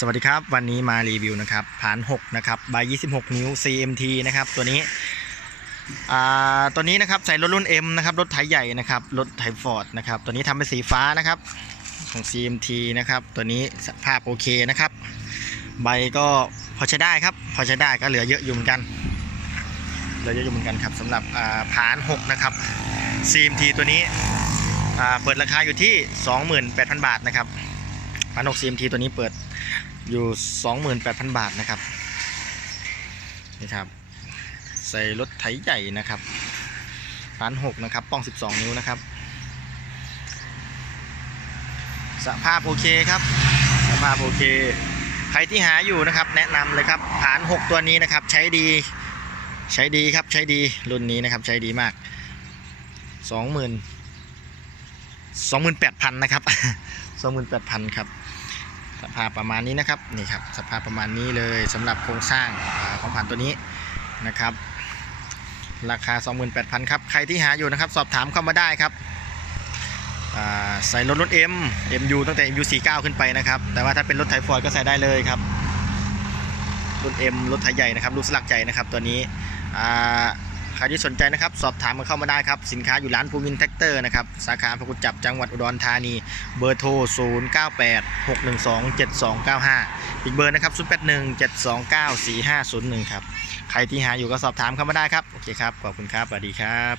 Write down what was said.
สวัสดีครับ วันนี้มารีวิวนะครับผ่าน6นะครับใบ26 นิ้ว CMT นะครับตัวนี้ตัวนี้นะครับใส่รถรุ่น M นะครับรถไถใหญ่นะครับรถไถฟอร์ดนะครับตัวนี้ทำเป็นสีฟ้านะครับของ CMT นะครับตัวนี้สภาพโอเคนะครับ ใบก็พอใช้ได้ครับ พอใช้ได้ก็เหลือเยอะอยู่เหมือนกันเหลือเยอะอยู่เหมือนกันครับสำหรับผ่าน6นะครับ CMT ตัวนี้เปิดราคาอยู่ที่ 28,000 บาทนะครับ ผ่าน6 CMT ตัวนี้เปิดอยู่ 28,000 บาทนะครับ นี่ครับ ใส่รถไถใหญ่นะครับร้าน6นะครับ ป้อง 12 นิ้วนะครับ สภาพโอเคครับ สภาพโอเค ใครที่หาอยู่นะครับ แนะนำเลยครับฐาน 6 ตัวนี้นะครับ ใช้ดี ใช้ดีครับ ใช้ดี รุ่นนี้นะครับ ใช้ดีมาก 20,000 28,000 นะครับ 28,000 ครับ สภาพประมาณนี้นะครับนี่ครับสภาพประมาณนี้เลยสำหรับโครงสร้างอของผ่านตัวนี้นะครับ ราคา 28,000ครับใครที่หาอยู่นะครับ สอบถามเข้ามาได้ครับใส่รถรุ่น M MU ตั้งแต่ MU 49ขึ้นไปนะครับ แต่ว่าถ้าเป็นรถไถฟอร์ก็ใส่ได้เลยครับรุ่น M รถไถใหญ่นะครับ รุ่นสลักใจนะครับตัวนี้ ใครที่สนใจนะครับ สอบถามมาเข้ามาได้ครับ สินค้าอยู่ร้านภูมินแท็กเตอร์นะครับ สาขาพระกุจับจังหวัดอุดรธานี เบอร์โทร 0 9 8 6 1 2 7 2 9 5 อีกเบอร์นะครับ 0 8 1 7 2 9 4 5 0 1 ครับ ใครที่หาอยู่ก็สอบถามเข้ามาได้ครับ โอเคครับ ขอบคุณครับ สวัสดีครับ